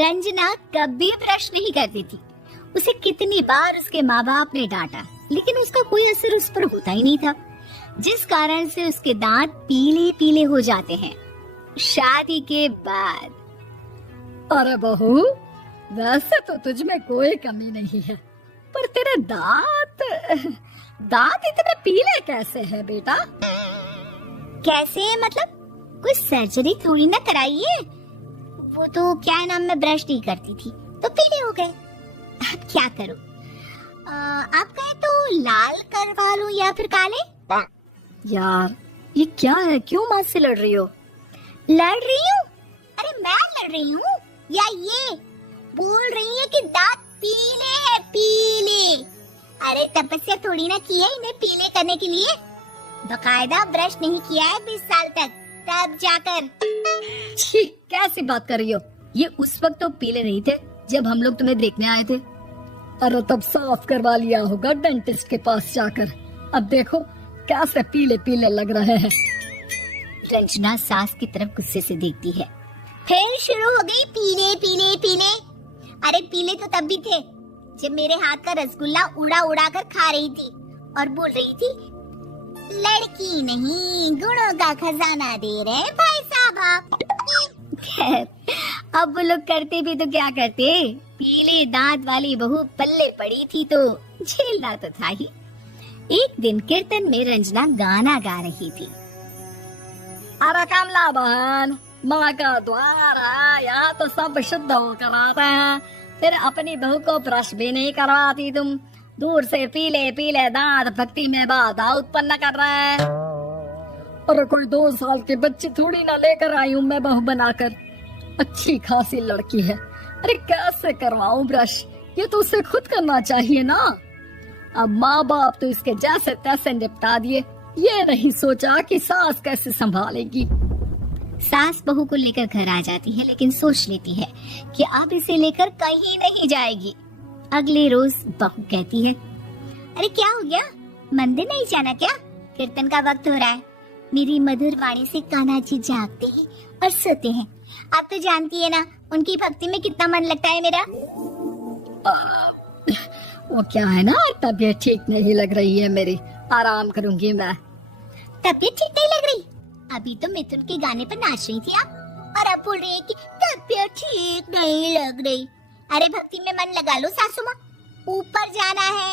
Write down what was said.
रंजना कभी ब्रश नहीं करती थी। उसे कितनी बार उसके माँ बाप ने डांटा, लेकिन उसका कोई असर उस पर होता ही नहीं था, जिस कारण से उसके दांत पीले पीले हो जाते हैं। शादी के बाद अरे बहू, वैसे तो तुझ में कोई कमी नहीं है, पर तेरे दांत दांत इतने पीले कैसे है बेटा? कैसे मतलब? कोई सर्जरी थोड़ी ना कराई है। वो तो क्या है ना, मैं ब्रश नहीं करती थी तो पीले हो गए। अब क्या करूं? आप कहे तो लाल करवा लूं या फिर काले? यार ये क्या है, क्यों माँ से लड़ रही हो? लड़ रही हूँ? अरे मैं लड़ रही हूँ या ये बोल रही है कि दांत पीले हैं, पीले। अरे तपस्या थोड़ी ना की है इन्हें पीले करने के लिए। बकायदा ब्रश नहीं किया है 20 साल तक, तब जाकर। छी, कैसी बात कर रही हो? ये उस वक्त तो पीले नहीं थे जब हम लोग तुम्हें देखने आए थे। अरे तब साफ करवा लिया होगा डेंटिस्ट के पास जाकर। अब देखो कैसे पीले पीले लग रहे हैं। रंजना सास की तरफ गुस्से से देखती है। फिर शुरू हो गई पीले पीले पीले। अरे पीले तो तब भी थे जब मेरे हाथ का रसगुल्ला उड़ा उड़ा कर खा रही थी और बोल रही थी, लड़की नहीं गुणों का खजाना दे रहे हैं भाई साहब आप। खैर, अब वो लोग करते भी तो क्या करते, पीले दांत वाली बहू पल्ले पड़ी थी तो झेलना तो था ही। एक दिन कीर्तन में रंजना गाना गा रही थी। अरे कमला बहन, माँ का द्वार है, यहाँ तो सब शुद्ध होकर आते हैं, फिर अपनी बहू को ब्रश भी नहीं करवाती तुम। दूर से पीले पीले दांत भक्ति में बाधा उत्पन्न कर रहे हैं। अरे कोई 2 साल के बच्चे थोड़ी ना लेकर आई हूँ मैं बहू बनाकर। अच्छी खासी लड़की है, अरे कैसे करवाऊं ब्रश? ये तो उसे खुद करना चाहिए ना। अब माँ बाप तो इसके जैसे तैसे निपटा दिए, ये नहीं सोचा कि सास कैसे संभालेगी। सास बहू को लेकर घर आ जाती है, लेकिन सोच लेती है कि अब इसे लेकर कहीं नहीं जाएगी। अगले रोज बहू कहती है, अरे क्या हो गया, मंदिर नहीं जाना क्या? कीर्तन का वक्त हो रहा है। मेरी मधुर वाणी से कान्हा जी जागते हैं और सोते हैं। आप तो जानती है ना उनकी भक्ति में कितना मन लगता है मेरा। वो क्या है ना, तबीयत ठीक नहीं लग रही है मेरी, आराम करूंगी मैं। तबीयत ठीक नहीं लग रही? अभी तो मिथुन के गाने पर नाच रही थी आप, और अब बोल रही है कि तबीयत ठीक नहीं लग रही। अरे भक्ति में मन लगा लो सासू माँ, ऊपर जाना है,